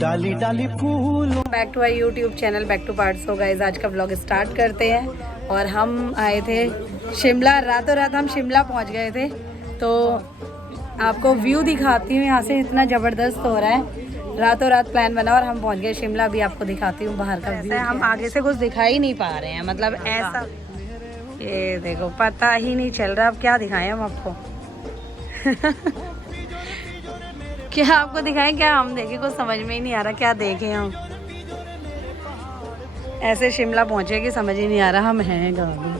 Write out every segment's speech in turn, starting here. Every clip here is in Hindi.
डाली डाली फूल। Back to I YouTube channel back to parts. So guys आज का व्लॉग स्टार्ट करते हैं। और हम आए थे शिमला, रातों रात हम शिमला पहुंच गए थे। तो आपको व्यू दिखाती हूँ यहाँ से, इतना ज़बरदस्त हो रहा है। रातों रात प्लान बना और हम पहुंच गए शिमला। अभी आपको दिखाती हूँ बाहर का व्यू। हम आगे से कुछ दिखाई नहीं पा रहे हैं, मतलब ऐसा, ये देखो पता ही नहीं चल रहा अब क्या दिखाएं हम आपको। क्या आपको दिखाएं, क्या हम देखें, कुछ समझ में ही नहीं आ रहा क्या देखें हम। ऐसे शिमला पहुंचे कि समझ ही नहीं आ रहा हम हैं कहाँ।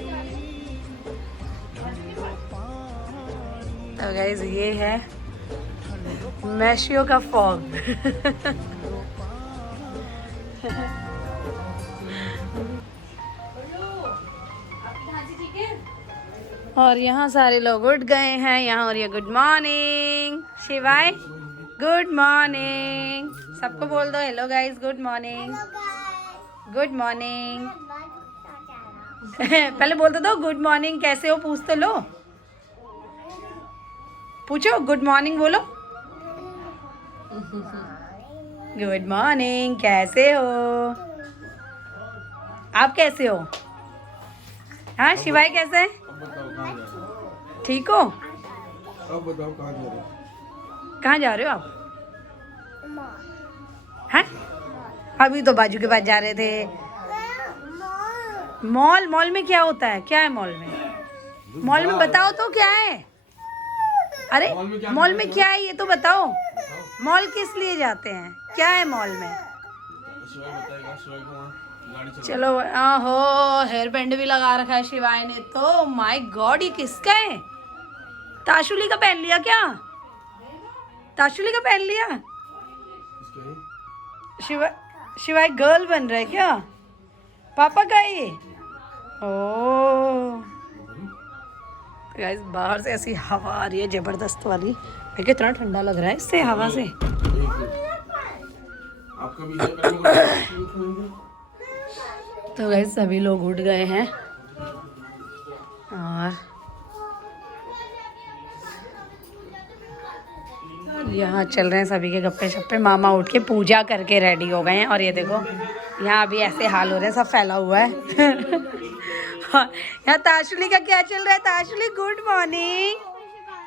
तो गाइस ये है मैशियो का फॉग। और यहाँ सारे लोग उठ गए हैं। यहाँ हो रही है गुड मॉर्निंग। शिवाय गुड मॉर्निंग, सबको बोल दो hello guys, good morning, good morning. पहले बोल दो गुड मॉर्निंग, कैसे हो पूछ तो लो, पूछो गुड मॉर्निंग बोलो। गुड मॉर्निंग, कैसे हो आप, कैसे हो? हाँ शिवाय कैसे है? ठीक हो? अब बताओ कहाँ जा रहे हो आप? हैं? अभी तो बाजू के पास जा रहे थे। मॉल, मॉल में क्या होता है, क्या है मॉल में? मॉल में बताओ तो क्या है? अरे मॉल में क्या है ये तो बताओ। मॉल किस लिए जाते हैं, क्या है मॉल में? चलो आहो, हेयर बैंड भी लगा रखा है शिवाय ने तो। माय गॉड, ये किसका है? ताशुली का पहन लिया क्या? ताशुली का पहन लिया? शिवाय गर्ल बन रहा है क्या? पापा का है ये? ओह गाइस, बाहर से ऐसी हवा आ रही है जबरदस्त वाली। मैं कितना ठंडा लग रहा है इससे हवा से। तो गाइस सभी लोग उठ गए हैं और यहाँ चल रहे हैं सभी के गप्पे शप्पे। मामा उठ के पूजा करके रेडी हो गए हैं। और ये देखो यहाँ अभी ऐसे हाल हो रहे हैं, सब फैला हुआ है। यहाँ ताशुली का क्या चल रहा है? ताशुली गुड मॉर्निंग,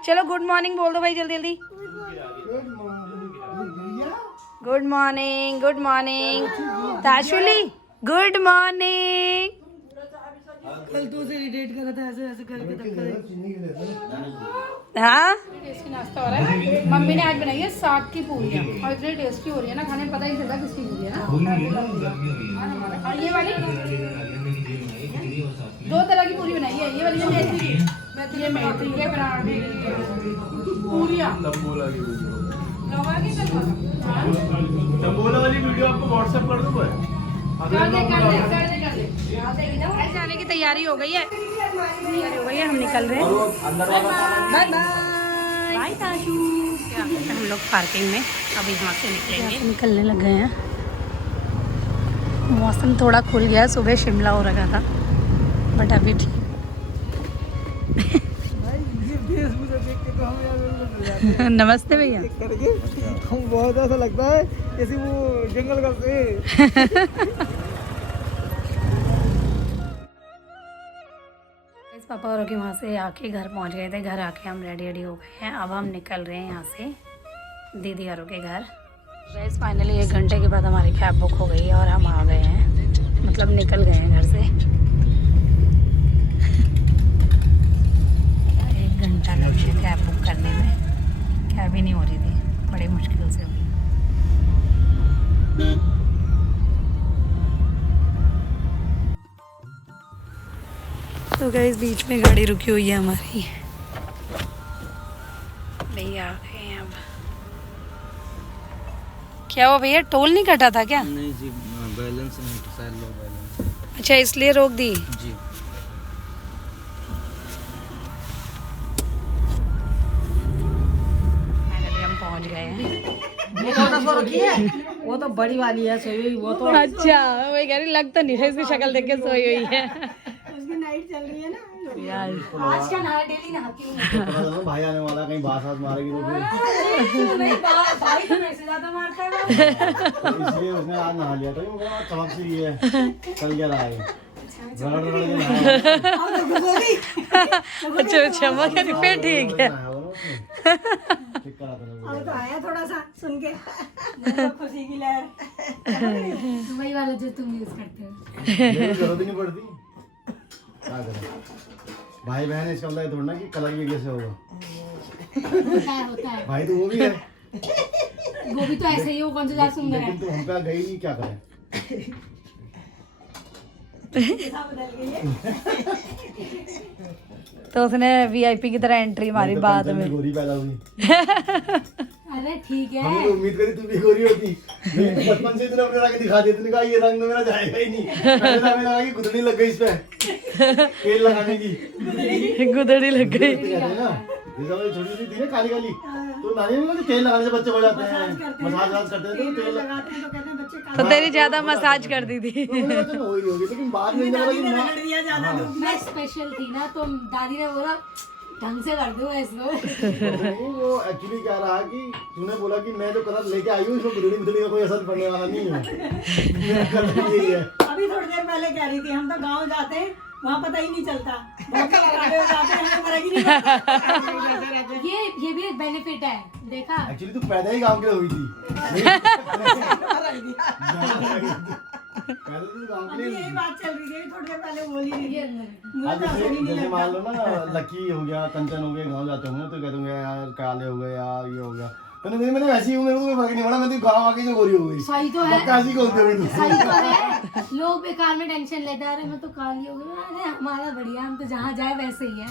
चलो गुड मॉर्निंग बोल दो भाई जल्दी जल्दी। Good morning, good morning Tashuli, good morning. कल तो से इरिटेट कर रहा था ऐसे ऐसे करके हाँ टेस्टी नाश्ता हो रहा है। मम्मी ने आज बनाई है साग की पूरियाँ और इतनी टेस्टी हो रही है ना, खाने में पता ही चलता किसकी पूरी है ना। और ये वाली 2 तरह की पूरी बनाई है, ये वाली मेथी के पराठे पूरियाँ। डम्बोला वाली वीडियो आपको व्हाट्सएप कर दूँ? जाने की तैयारी हो गई है, हम निकल रहे हैं। Bye bye Tashu. हम लोग पार्किंग में अभी यहाँ से निकलेंगे, निकलने लग गए हैं। मौसम थोड़ा खुल गया, सुबह शिमला हो रखा था बट अभी ठीक। नमस्ते भैया। बहुत ऐसा लगता है जैसे वो जंगल का से। पापा और के वहाँ से आके घर पहुँच गए थे। घर आके हम रेडी हो गए हैं। अब हम निकल रहे हैं यहाँ से दीदी औरों के घर। गैस फाइनली 1 घंटे के बाद हमारी कैब बुक हो गई है और हम आ गए हैं, मतलब निकल गए हैं घर से। 1 घंटा लग गया कैब बुक करने में, कैब ही नहीं हो रही थी, बड़ी मुश्किल से हुई। तो गाइस बीच में गाड़ी रुकी हुई है हमारी, भैया आ गए हैं अब। क्या हुआ भैया, टोल नहीं कटा था क्या? नहीं जी, बैलेंस नहीं था शायद, लो बैलेंस। अच्छा इसलिए रोक दी जी। फाइनली हम पहुंच गए हैं। वो तो बड़ी वाली है, सोई वो तो। अच्छा मैं कह रही, लग तो नहीं है इसकी शक्ल देख के सोई हुई है। उसकी नाइट चल रही है ना। यार आज क्या नहा डेली नहाती हूँ पता चला भाई आने वाला, कहीं बास हाथ मारेगी तो फिर नहीं, भाई तो मेरे से ज्यादा मारता है वो। तो इसलिए उसने आज नहा लिया। तो ये मुझे चमक सी रही है, कल क्या रहा है रगड़ रगड़ के नहाया। अच्छा चमक है फिर ठीक है। नहाया हुआ ना उसने। ठीक करा था ना वो। तो आया थोड़ा सा सुन के खुशी की लहर। वही वाला जो तुम यूज करते हो। मेरी जरूरत ही नहीं पड़ती, क्या करें भाई बहन इसका मतलब थोड़ा ना कि कलर भी कैसे होगा। होता है भाई तो वो भी है, वो भी तो ऐसे ही, वो कौन सा ज्यादा सुंदर है। लेकिन तुम हम पे गई नहीं, क्या करें। तो उसने वीआईपी की तरह एंट्री मारी बाद में। गोरी पैदा हुई, अरे ठीक है। हमने तो उम्मीद करी तू भी गोरी होती। लेकिन बचपन से तूने अपने रंग दिखा दिया, तूने कहा ये रंग तो मेरा जाएगा ही नहीं। पहले तो हमें लगा कि गुदड़ी लग गई इस पे, तेल लगाने की गुदड़ी लग गई। कहते हैं ना, जैसे हमारी छोटी सी थी ना काली काली, तो नानी ने कहा तेल लगाने से बच्चे बढ़ जाते हैं, मसाज करते हैं तो तेल लगाते हैं तो कहते हैं बच्चे तो तेरी ज्यादा मसाज कर दी थी। तो मुझे लगा चलो हो ही होगी, लेकिन बाद में लगा कि माँ दिया ज्यादा हाँ। मैं स्पेशल थी ना, तो दादी ने बोला ढंग से कर दो इसको। नहीं, वो एक्चुअली क्या रहा कि तूने बोला कि मैं जो कलर लेके आई हूँ इसमें गुदड़ी गुदड़ी का कोई असर पड़ने वाला नहीं है। मेरा कलर यही है। अभी थोड़ी देर पहले कह रही थी हम तो गांव जाते हैं वहाँ पता ही नहीं चलता, बहुत काले हो जाते हैं, हमें फर्क ही नहीं पड़ता। ये भी एक बेनिफिट है, देखा। एक्चुअली तू पैदा ही गांव के लिए हुई थी। पहले तो गांव के अभी लिए यही बात चल रही थी, थोड़ी देर पहले बोली नहीं थी। मुझे आज तो असर ही नहीं जैसे मान लगता। लो ना लकी हो गया, कंचन हो गया, गांव जाते होंगे तो कहते होंगे यार काले हो गए यार, ये हो गया। मैंने वैसे ही हूँ, मेरे को कोई फर्क नहीं पड़ा, मैं तो गाँव आके जो गोरी हो गई। सही तो है, पक्का ऐसी बोलते हुए तू। सही तो है। लोग बेकार में टेंशन लेते हैं, अरे मैं तो काली हो गई। अरे हमारा बढ़िया, हम तो जहाँ जाए वैसे ही है।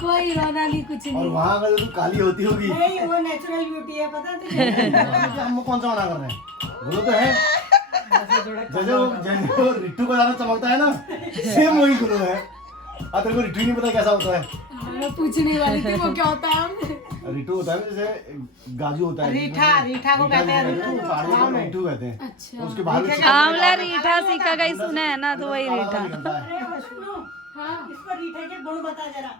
कोई रोना नहीं, कुछ और नहीं। वहाँ अगर तू काली होती होगी, नहीं वो नेचुरल ब्यूटी है, पता है तुझे? हम कौन सा मना कर रहे हैं, बोलो तो है। जैसे वो रिट्टू को ज्यादा चमकता है ना, सेम वही गुरु है। तेरे को रिट्टू ही नहीं पता कैसा होता है। मैं पूछने वाली थी वो क्या होता है। रिट्टू होता है जैसे गाजू होता है, रीठा को कहते हैं रिट्टू, पहाड़ियों में रिट्टू कहते हैं। अच्छा, उसके बाद आंवला रीठा सीखा गई सुना है ना, तो वही रीठा। अरे सुनो, हाँ, इसको रीठे के गुण बता जरा।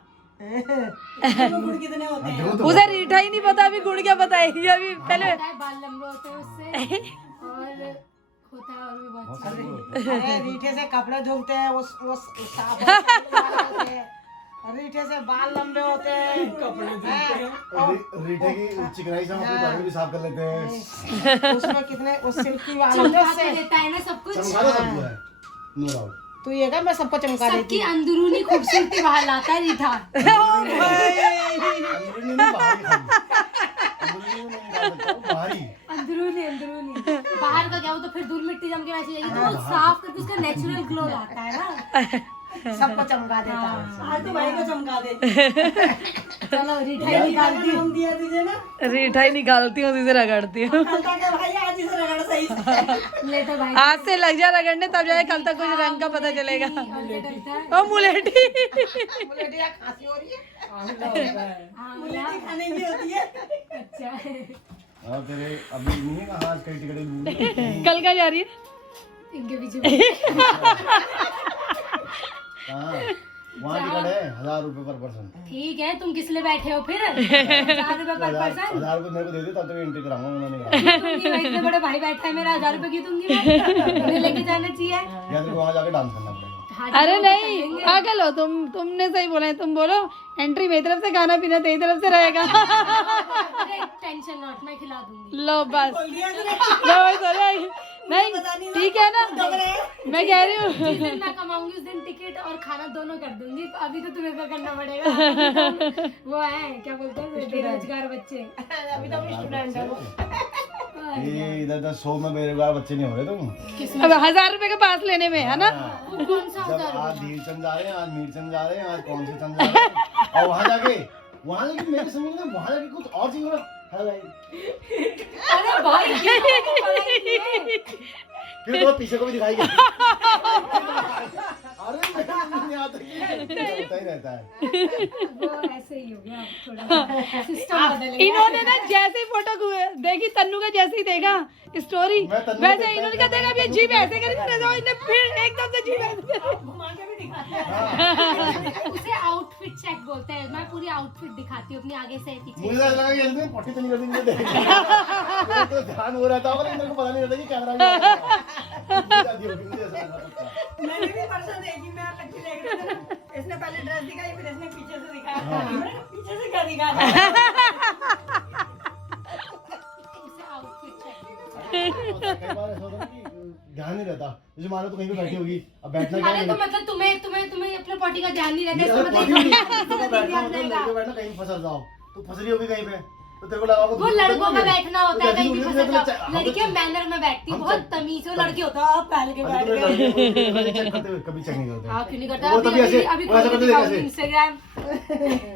गुण कितने होते हैं? उसे रीठा ही नहीं पता, अभी गुण क्या बताएगी अभी। पहले बाल लंबे होते हैं उससे, और होता है और भी बहुत चीजें। अरे रीठे से कपड़े धुलते हैं, उस साफ होते हैं। रीठे से बाल लंबे होते हैं, कपड़े धुलते हैं। रीठे की चिकनाई से हम अपने बाल भी साफ कर लेते हैं। उसमें कितने उस सिल्की वाले चमका तो देता है ना सब कुछ। चमकाना सब जो है, नो डाउट। तू ये क्या, मैं सबको चमका देती सबकी अंदरूनी खूबसूरती बाहर लाता है रीठा। अंदरूनी नहीं, बाहरी खाली। अंदरूनी में नहीं डाल सकता, वो बाहरी। अंदरूनी अंदरूनी, बाहर का क्या, वो तो फिर धूल मिट्टी जम के वैसे जाएगी, तो वो साफ करके उसका नेचुरल ग्लो लाता है ना। सबको चमका देता है। आज तो भाई को चमका दे। चलो रीठा ही निकालती हूँ, नाम दिया तुझे ना, रीठा ही निकालती हूँ, उसी से रगड़ती हूँ। कल तक भाई आज इसे रगड़ सही से। ले तो भाई, आज से लग जा रगड़ने, तब जाए कल तक कुछ रंग का पता चलेगा। ओ मुलेठी, मुलेटिया खांसी हो रही है। मुलेठी खाने की होती है। अच्छा और तेरे अभी नहीं है कहाँ आज कई टिकटें कल का जा रही है इनके पीछे। कहाँ वहाँ टिकट है 1000 रुपए पर पर्सन। ठीक है, तुम किस लिए बैठे हो फिर? 1000 रुपए पर पर्सन 1000 रुपए मेरे को दे दे, तब तक एंट्री कराऊंगा, मैं नहीं दूंगी मैं। इतने बड़े भाई बैठा है मेरा, 1000 रुपए क्यों दूंगी मैं? उन्हें लेके जाना चाहिए। या तेरे को वहाँ जाके डांस करना पड़ेगा। अरे नहीं पागल हो तुमने सही बोला है। तुम बोलो एंट्री मेरी तरफ से, खाना पीना तेरी तरफ से रहेगा। टेंशन नॉट, मैं खिला दूंगी। लो बस, नहीं ठीक है ना, मैं कह रही हूँ जिस दिन मैं कमाऊंगी उस दिन टिकट और खाना दोनों कर दूंगी। अभी तो तुम्हें को करना पड़ेगा। वो है क्या बोलते हैं बेरोजगार बच्चे, अभी तो स्टूडेंट है वो। ये इधर 100 में बेरोजगार बच्चे नहीं हो रहे तुम। अब 1000 रुपए के पास लेने में है ना। कौन सा जब आज धीरचंद जा रहे हैं, आज मीरचंद जा रहे हैं, आज कौन से चंद जा रहे हैं, और वहाँ जाके मेरे समझ में वहाँ जाके कुछ और चीज हो रहा है भाई। अरे भाई फिर तो पीछे को भी दिखाएंगे। अरे नहीं आता कि होता ही रहता है। वो ऐसे सही हो गया थोड़ा सिस्टम बदल इन्होंने ना जैसे ही फोटो देखी तन्नू का, जैसे ही देखा स्टोरी वैसे इन्होंने कहा देखा अब ये जीभ ऐसे करेगी, इन्हें फिर एकदम से जीभ ऐसे घुमा के भी दिखाते हैं। उसे आउटफिट चेक बोलते हैं। मैं पूरी आउटफिट दिखाती हूँ अपनी आगे से पीछे। मुझे लगा कि ये पट्टी तो नहीं कर दी, मुझे देख तो ध्यान हो रहा था लेकिन मेरे को पता नहीं रहता कि कैमरा भी मैंने भी परसों देखी, मैं लड़की देख रही थी, इसने पहले ड्रेस दिखाई फिर इसने पीछे से दिखाया, मैंने कहा, पीछे से क्या दिखा रहा है? उसे आउटफिट चेक कई बार ऐसा होता है कि ध्यान नहीं रहता, जैसे मान लो तो कहीं पे बैठी होगी, अब बैठना क्या अरे है, तो मतलब तुम्हें अपने पॉटी का ध्यान नहीं रहता, इसका अरे मतलब पॉटी नहीं है, तो बैठना मतलब लड़के बैठना कहीं फंस जाओ तो फंस रही होगी कहीं पे, तो तेरे को लगा वो लड़कों का बैठना होता है, कहीं भी फंस जाओ। लड़कियां मैनर में बैठती, बहुत तमीज हो। लड़की होता है आप पहल के बैठ गए। चेक करते हुए कभी चेक नहीं करते, हाँ क्यों नहीं करता? वो तभी ऐसे अभी वो ऐसा करते थे कैसे इंस्टाग्राम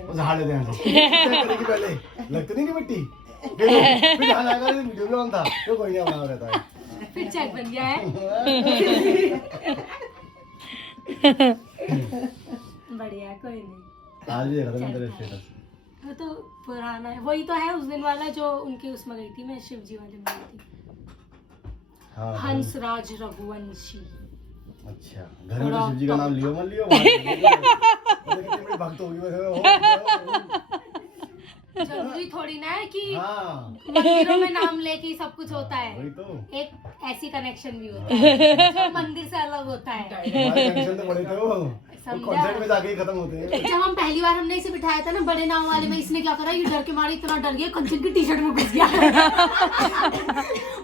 वो झाड़ लेते हैं चेक करेगी पहले, लगती नहीं मिट्टी, फिर ध्यान आएगा वीडियो में था तो कोई नहीं बना रहता है, फिर चेक बन गया है। बढ़िया है, कोई नहीं। आज भी देखा था मेरे स्टेटस, वो तो पुराना है, वही तो है उस दिन वाला जो उनके उसमें गई थी मैं, शिव जी वाले में गई थी। हाँ हंसराज रघुवंशी। अच्छा, घर में तो शिव जी का नाम लियो मत लियो, कितनी बड़ी भक्त होगी वो, जरूरी थोड़ी ना है कि हाँ मंदिरों में नाम लेके ही सब कुछ होता है। वही तो, एक ऐसी कनेक्शन भी होता है जो मंदिर से अलग होता है। हमारे कनेक्शन तो बड़े थे वो कॉन्सर्ट में जाके ही खत्म होते हैं। जब हम पहली बार हमने इसे बिठाया था ना बड़े नाम वाले में, इसने क्या करा, ये डर के मारे इतना डर गया कंचन की टी शर्ट में घुस गया।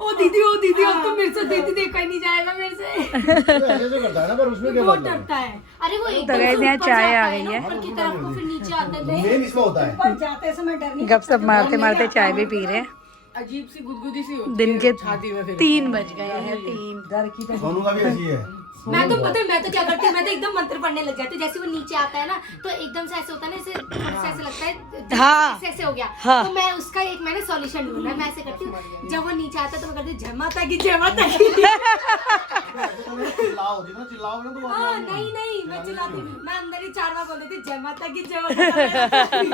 ओ दीदी अब तो मेरे से दीदी देखा ही नहीं जाएगा मेरे से। तो ऐसे तो करता है ना, पर उसमें क्या बहुत मतलब डरता है। अरे वो तो एकदम गाइस से यहाँ ऊपर चाय जाता आ है गई ना, है। ऊपर की तरफ को फिर नीचे आता है। मेन इसमें होता है, पर जाते समय डर नहीं गपशप मारते मारते चाय भी पी रहे हैं। अजीब सी गुदगुदी सी होती दिन के छाती में, फिर 3 बज गए हैं, 3 डर की तो सोनू का भी ऐसी है, मैं तो पता है मैं तो क्या करती हूँ, मैं तो एकदम मंत्र पढ़ने लग जाती हूँ। जैसे वो नीचे आता है ना तो एकदम से ऐसे होता है ना, ऐसे थोड़ा सा ऐसे लगता है हाँ। ऐसे हो गया। हाँ। तो मैं उसका एक मैंने सॉल्यूशन ढूंढा है, मैं ऐसे करती हूँ, जब वो नीचे आता है तो मैं करती हूँ जय माता की जय माता की। चिल्लाओ जितना चिल्लाओगे ना तो वो हाँ नहीं मैं चिल्लाती नहीं, मैं अंदर ही 4 बार बोल देती जय माता की जय माता की।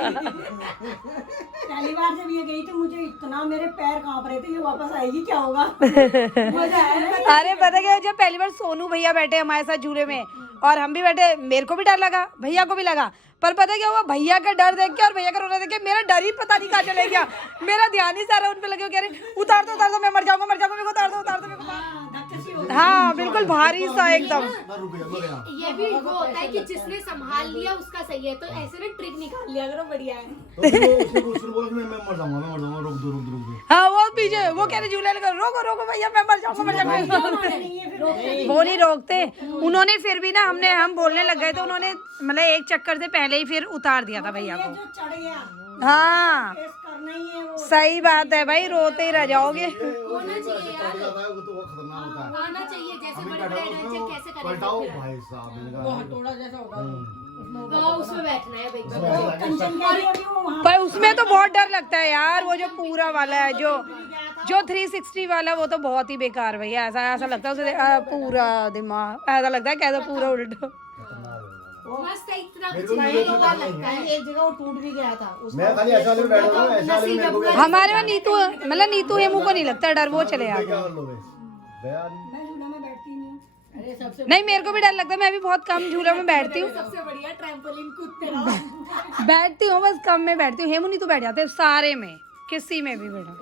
पहली बार जब ये गई तो मुझे इतना मेरे पैर कांप रहे थे, ये वापस आएगी क्या होगा, मजा आया। अरे पता क्या, जब पहली बार सोनू भैया बैठे हमारे साथ झूले में और हम भी बैठे, मेरे को भी डर लगा, भैया को भी लगा, पर पता क्या हुआ, भैया का डर देख के और भैया का रोना देख के मेरा डर ही पता नहीं कहाँ चले गया, मेरा ध्यान ही सारा उन पे लगे, कह रहे उतार दो मैं मर जाऊंगा मेरे को उतार दो। हाँ बिल्कुल भारी सा एकदम। मैं रुक गया ये भी वो होता है कि जिसने संभाल लिया उसका सही है, तो ऐसे में ट्रिक निकाल लिया अगर बढ़िया है। तो उसने बोला कि मैं मर जाऊंगा, रुक दो। हाँ वो पीछे वो कह रहे झूले लगा, रोको भैया मैं मर जाऊंगा। वो नहीं रोकते, उन्होंने फिर भी ना हम बोलने लग गए तो उन्होंने मतलब एक चक्कर से पहले ही फिर उतार दिया था भैया को। जो चढ़ गया हाँ फेस करना ही है वो। सही बात है भाई, रोते ही रह जाओगे। होना चाहिए यार, तो वो खतरनाक होता है, आना चाहिए। जैसे अभी बड़े बैठा बड़े हो एडवेंचर कैसे करेंगे पलटाओ फिर? भाई साहब, वो हथौड़ा जैसा होता है। हाँ, उसमें बैठना है भाई। कंचन कह रही है कि वो वहाँ पर उसमें तो बहुत डर लगता है यार, वो जो पूरा वाला है जो 360 वाला, वो तो बहुत ही बेकार भैया, ऐसा लगता है उसे पूरा दिमाग ऐसा लगता है कैसा पूरा उल्टा। मस्त है, इतना मेरे को कुछ भी नहीं ये होगा नहीं लगता है। एक जगह वो टूट भी गया था उसका। मैं खाली ऐसा वाले में बैठा हूँ, ऐसा वाले में मेरे को भी हमारे वहाँ नीतू मतलब नीतू हेमू को नहीं लगता डर, वो चले क्या आते कर लोगे बयान। मैं झूला में बैठती नहीं हूँ। अरे सबसे नहीं मेरे को भी डर लगता है, मैं भी बहुत कम झूलों में बैठती हूँ, सबसे बढ़िया ट्रैम्पोलिन कूदते रहो। बैठती हूँ बस कम में बैठती हूँ। हेमू नीतू बैठ जाते हैं सारे में, किसी में भी बैठा।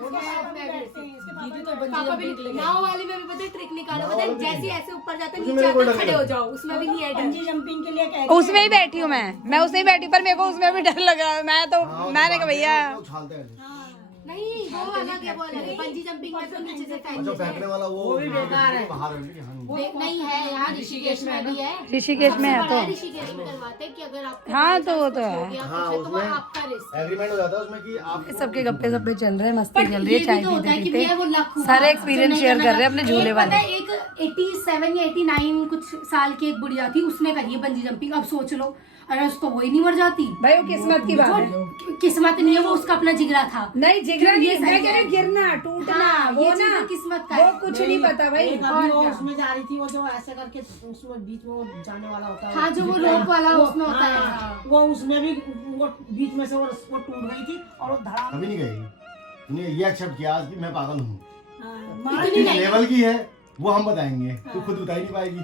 दीदी तो पापा भी नाव वाली में भी पता है ट्रिक निकालो, पता है जैसे ऐसे ऊपर जाते उसमें नीचे मेरे को आते डर खड़े हो लगता जाओ, उसमें भी नहीं है डर। बंजी जंपिंग के लिए कह रही उसमें ही बैठी हूँ मैं उसमें ही बैठी, पर मेरे को उसमें भी डर लगा। मैंने कहा भैया उछालते हैं। नहीं वो अलग है, वो अलग है। बंजी जंपिंग में तो नीचे से अच्छा फेंकने वाला वो भी बेकार है। बाहर है, नहीं है, यहाँ ऋषिकेश में भी है। ऋषिकेश में है सबसे बड़ा तो ऋषिकेश में करवाते हैं कि अगर आपको हाँ, तो वो कुछ तो हो है। गया हाँ, कुछ है, तो वो उसमें आपका रिस्क है। एग्रीमेंट हो जाता है उसमें कि आप सबके गप्पे सप्पे चल रहे हैं, मस्ती चल रही ये है, भी चाय तो होता है कि पीते भैया वो पीते लाख सारे एक्सपीरियंस शेयर कर रहे हैं अपने झूले वाले। एक 87 या 89 कुछ साल की एक बुढ़िया थी, उसने करी है बंजी जंपिंग। अब सोच लो अरे उसको वही नहीं मर जाती भाई वो किस्मत की बात है। किस्मत नहीं है, वो उसका अपना जिगरा था। नहीं जिगरा ये नहीं, सही मैं कह रही है। गिरना टूटना हाँ, वो ये ना चीज़ें किस्मत का वो है। कुछ नहीं पता भाई। एक और अभी वो क्या? उसमें जा रही थी, वो जो ऐसे करके उसमें बीच में वो जाने वाला होता है। हाँ, जो वो रोप वाला उसमें होता है। हाँ, वो उसमें भी वो बीच में से वो टूट गई थी और वो धड़ाम कभी नहीं गई। तूने ये एक्सेप्ट किया आज कि मैं पागल हूँ। इतनी किस लेवल की है वो हम बताएंगे, तू खुद बता ही नहीं पाएगी।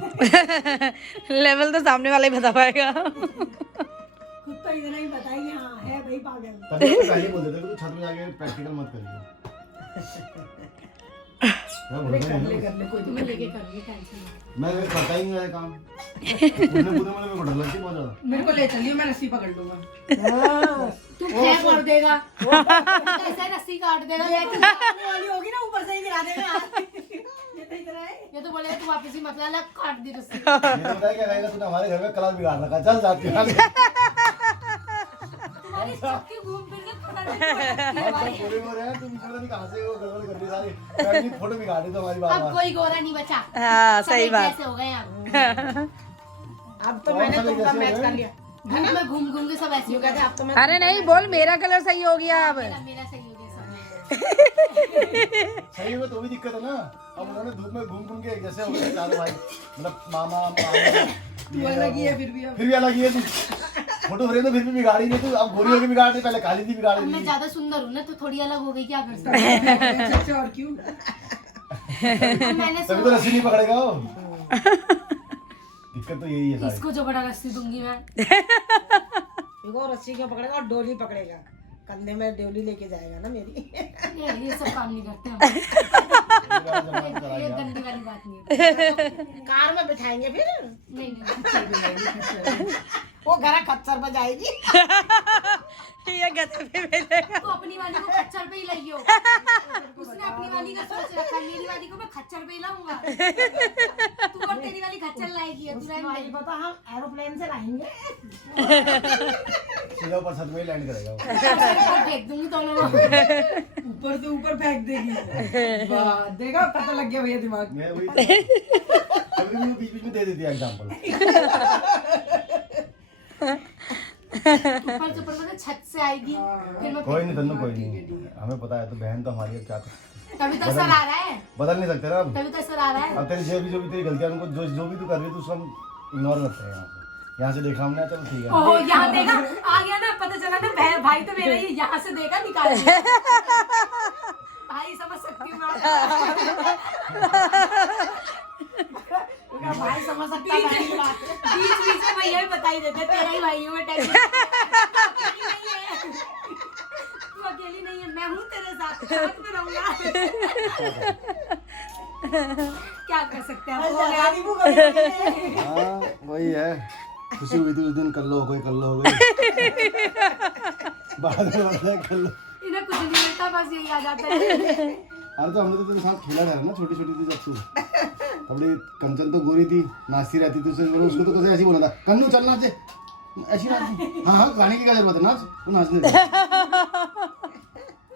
लेवल तो सामने वाला ही बता पाएगा। खुद तो इतना ही बताइए हाँ है भाई पागल। तभी तो पहले बोल देते तू छत में जाके प्रैक्टिकल मत करियो। क्या बोल रहे हैं? तुम्हें लेके करूंगी, टेंशन मत। मैं करता ही नहीं है काम। उसने पूरे मेरे को डर लगती है बहुत ज्यादा। मेरे को ले चलिए, मैं रस्सी पकड़ लूंगा। तू क्या कर देगा? कैसे रस्सी काट देगा? आने वाली होगी ना ऊपर से ही गिरा देगा। ये तो इतना है। ये तो बोलेगा तू वापस ही मत ला, काट दी रस्सी। ये तो बताया क्या कहेगा, तूने हमारे घर में क्लास बिगाड़ रखा है। चल जाती है। तुम्हारी चक्की घूम फिर के खड़ा नहीं पूरे हो रहे हैं, तुम पता नहीं कहां से वो गड़बड़ कर दी सारी। फैमिली फोटो बिगाड़ दी तुम्हारी बार अब बार। कोई गोरा नहीं बचा। हाँ सब सही एक बात। जैसे हो गए अब। अब तो मैंने तुमका मैच कर लिया। धूप में घूम घूम के सब ऐसे हो गए। अब तो मैं अरे नहीं बोल, मेरा कलर सही हो गया अब। मेरा सही हो गया सब। सही में तो भी दिक्कत है ना। अब उन्होंने धूप में घूम घूम के एक जैसे हो गए चारों भाई, मतलब मामा मामा अलग ही है, फिर भी अलग ही है। तू फोटो फ्रेम तो फिर भी बिगाड़ी नहीं, तू अब गोरी होके बिगाड़ दी, पहले काली थी बिगाड़ अब मैं दी। ज्यादा सुंदर हूँ ना, तो थोड़ी अलग हो गई, क्या कर सकते हैं। और क्यों? अब मैंने तभी तो रस्सी नहीं पकड़ेगा वो। दिक्कत तो यही है सारी। इसको जो बड़ा रस्सी दूंगी मैं। वो रस्सी क्यों पकड़ेगा और डोली पकड़ेगा, कंधे में डोली लेके जाएगा ना मेरी। ये सब काम नहीं करते हम। ये गंदी वाली बात नहीं है। कार में बिठाएंगे फिर, नहीं नहीं, वो घर खच्चर पर जाएगी। ये गधे पे मिलेगा। तू अपनी वाली को खच्चर पे ही लाइयो। उसने अपनी वाली का सोच रखा है, मेरी वाली को मैं खच्चर पे ही लाऊंगा। तू और तेरी वाली खच्चर लाएगी, तू रहने भाई दे। बता, हम एरोप्लेन से लाएंगे। सीधा ऊपर छत में ही लैंड करेगा वो। ऊपर फेंक दूंगी दोनों को। ऊपर से ऊपर फेंक देगी। वाह, देखा पता लग गया भैया दिमाग। मैं वही कभी भी बीच बीच में दे देती है एग्जांपल। ऊपर से ऊपर मतलब छत से आएगी, फिर मैं कोई नहीं तन्नू, कोई नहीं, हमें पता है। तो बहन तो हमारी है, क्या तभी तो असर आ रहा है, बदल नहीं सकते ना अब। तभी तो असर आ रहा है। अब तेरी जो भी तेरी गलतियां, उनको जो भी तू कर रही है तो उसको हम इग्नोर करते हैं। यहाँ से देखा हमने, चलो ठीक है। ओहो, यहाँ देखा, आ गया ना, पता चला ना, भाई तो मेरा ही, यहाँ से देखा निकाल दिया। भाई समझ सकती हूँ मैं। भाई समझ सकता है भाई की बात। बीच बीच में भैया भी बता ही देते, तेरा ही भाई हूँ मैं, टेंशन नहीं है। तू अकेली नहीं है, मैं हूँ तेरे साथ, साथ में रहूंगा। क्या कर सकते हैं, अब हो गया। शादी को कभी नहीं है। हाँ वही है, खुशी हुई थी उस दिन, कर लो हो गई। बाद में मतलब कर लो। इन्हें कुछ नहीं मिलता, बस यही आ जाता है। अरे तो हमने तो तेरे साथ खेला था ना, छोटी छोटी थी जब तू। अपनी कंचन तो गोरी थी, नाचती रहती थी, उसको तो कैसे ऐसे ही बोला था, कन्नू चल नाचे, ऐसी नाच। हाँ गाने की क्या जरूरत है, नाच तू, नाचने दे।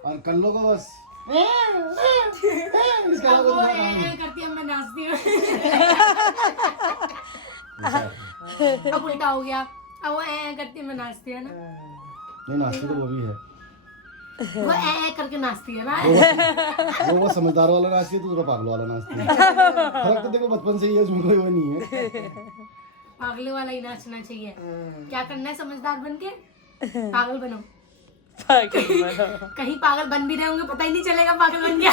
और कल्लो को बस इसका अब वो कुछ करती है, मैं नाचती हूँ। अब उल्टा हो गया, अब वो करती है, मैं नाचती है ना, नहीं, नाचती तो वो भी है। वो करके नाचती है ना। वो समझदार वाला नाचती है, तो थोड़ा पागल वाला नाचती है। फर्क तो देखो बचपन से ही है, उसमें कोई वो नहीं है। पागल वाला ही नाचना चाहिए। क्या करना है, समझदार बन के पागल बनो। कहीं पागल बन भी रहे होंगे, पता ही नहीं चलेगा पागल बन गया।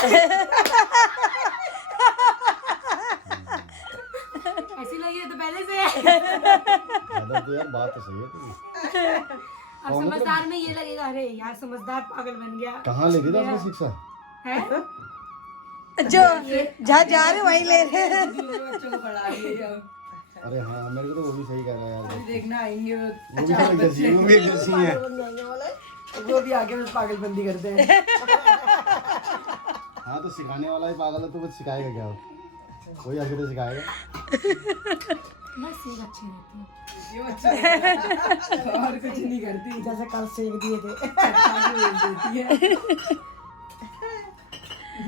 ऐसी लगी है तो पहले से है। तो यार बात तो सही है तेरी। अब समझदार में ये लगेगा, अरे यार समझदार पागल बन गया कहाँ लेके था अपनी शिक्षा? है। जो जहाँ जा रहे वहीं ले रहे हैं। अरे हाँ, मेरे को तो वो भी सही कह रहा है यार। देखना आएंगे वो भी तो एक जैसी है, वो भी एक जैसी है। वो भी आगे में पागलबंदी करते हैं। हाँ तो सिखाने वाला ही पागल है, तो वो सिखाएगा क्या? कोई आगे तो सिखाएगा। मैं सीख अच्छी रहती हूँ। और कुछ नहीं करती। जैसे कल सेक दिए थे।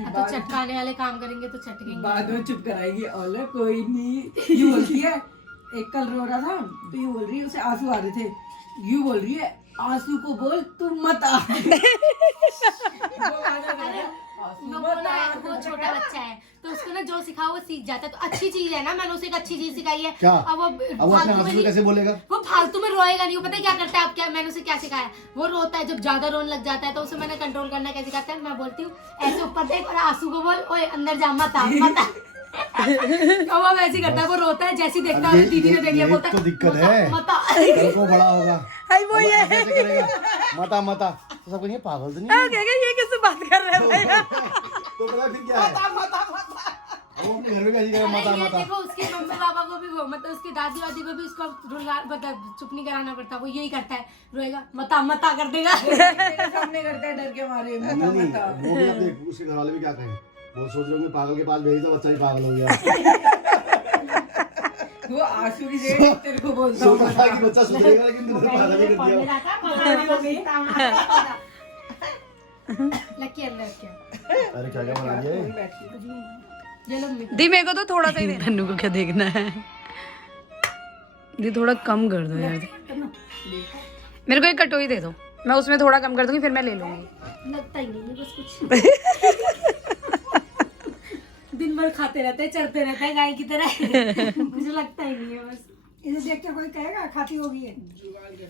तो चटकाने वाले काम करेंगे तो चटकेंगे। बाद में चुप कराएगी, ओले कोई नहीं, ये बोलती है एक कल रो रहा था तो यूं बोल रही है, उसे आंसू आ रहे थे, यूं बोल रही है आंसू को बोल तुम मत आ। मैं बोला वो छोटा बच्चा है तो उसको ना जो सिखाओ वो सीख जाता है, तो अच्छी चीज है ना, मैंने उसे एक अच्छी चीज सिखाई है। क्या? अब वो अब वो अपने फालतू में आंसू नहीं- कैसे बोलेगा? वो फालतू में रोएगा नहीं, वो पता है क्या करता है, अब क्या मैंने उसे क्या सिखाया, वो रोता है जब ज्यादा रोने लग जाता है तो उसे मैंने कंट्रोल करना कैसे सिखाता है, मैं बोलती हूँ ऐसे ऊपर देख और आंसू को बोल ओए अंदर जा मत आ मत आ। अब वो वैसे ही करता है, वो रोता है जैसे ही देखता है दीदी ने देख लिया बोलता तो है दिक्कत है, मत आ। कल को बड़ा होगा आई वो ये कैसे करेगा, मता मता तो सब कहेंगे पागल तो नहीं है? क्या ये किससे बात कर रहे हैं भैया? तो पता फिर क्या है, वो अपने घर में कैसे करेगा मता अरे ये मता। देखो उसके मम्मी पापा को भी वो मतलब उसकी दादी वादी को भी उसको मतलब चुप नहीं कराना पड़ता, वो यही करता है, रोएगा मता मता कर देगा। सामने करता है डर के मारे, नहीं नहीं, वो भी अब देख उसके घर वाले भी क्या कहें, वो सोच रहे होंगे पागल के पास भेज दो बच्चा ही पागल हो गया। वो आंसू की जगह तेरे को बोलता हूँ सोचा था कि बच्चा सुधरेगा लेकिन तुमने पागल ही कर दिया। लकी अंदर क्या अरे क्या क्या बना दिया ये? ये लो मम्मी। दी मेरे को तो थोड़ा सा ही दे, नन्नू को क्या देखना है? दी थोड़ा कम कर दो यार, मेरे को एक कटोरी दे दो, मैं उसमें थोड़ा कम कर दूंगी फिर मैं ले लूंगी। लगता ही नहीं है बस कुछ दिन भर खाते रहते हैं चढ़ते रहते हैं गाय की तरह। मुझे लगता ही नहीं है बस। इसे देख के कोई कहेगा खाती होगी ये।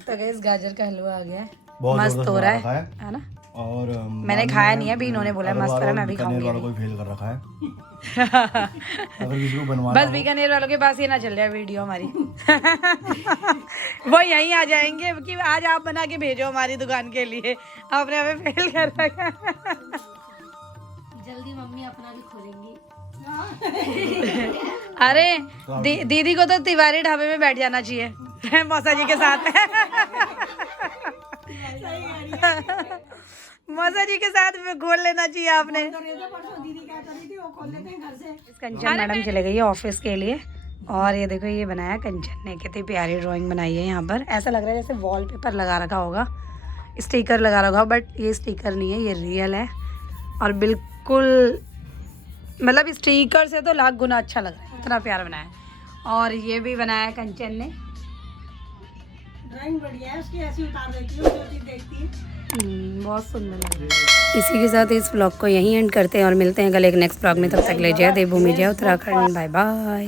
तो गाइस गाजर का हलवा आ गया है, बहुत मस्त जबरदस्त हो रहा बना रखा है ना? और मैंने खाया नहीं है अभी, इन्होंने बोला मस्त है, मैं भी खाऊंगी वालों अभी। को फेल कर रखा है। अगर किसी को बनवाना बस हो- बीकानेर वालों के पास ये ना चल जाए वीडियो हमारी। वो यहीं आ जाएंगे कि आज आप बना के भेजो हमारी दुकान के लिए, आपने हमें फेल कर रखा। जल्दी मम्मी अपना भी खोलेंगी। अरे दीदी को तो तिवारी ढाबे में बैठ जाना चाहिए मौसा जी के साथ। मौसा जी के साथ खोल लेना चाहिए आपने। परसों दीदी क्या कर रही थी, वो खोल लेते हैं घर से। कंचन मैडम चले गई है ऑफिस के लिए, और ये देखो ये बनाया कंचन ने, कितनी प्यारी ड्राइंग बनाई है यहाँ पर। ऐसा लग रहा है जैसे वॉलपेपर लगा रखा होगा, स्टिकर लगा रखा होगा, बट ये स्टिकर नहीं है, ये रियल है और बिल्कुल मतलब स्टिकर से तो लाख गुना अच्छा लग रहा है, इतना प्यारा बनाया है। और ये भी बनाया कंचन ने। ड्राइंग बढ़िया है उसकी, ऐसी उतार देती हूँ जो चीज देखती है। बहुत सुंदर लग रहा है। इसी के साथ इस व्लॉग को यहीं एंड करते हैं और मिलते हैं कल एक नेक्स्ट व्लॉग में। तब तक ले जय देवभूमि, जय उत्तराखंड, बाय बाय।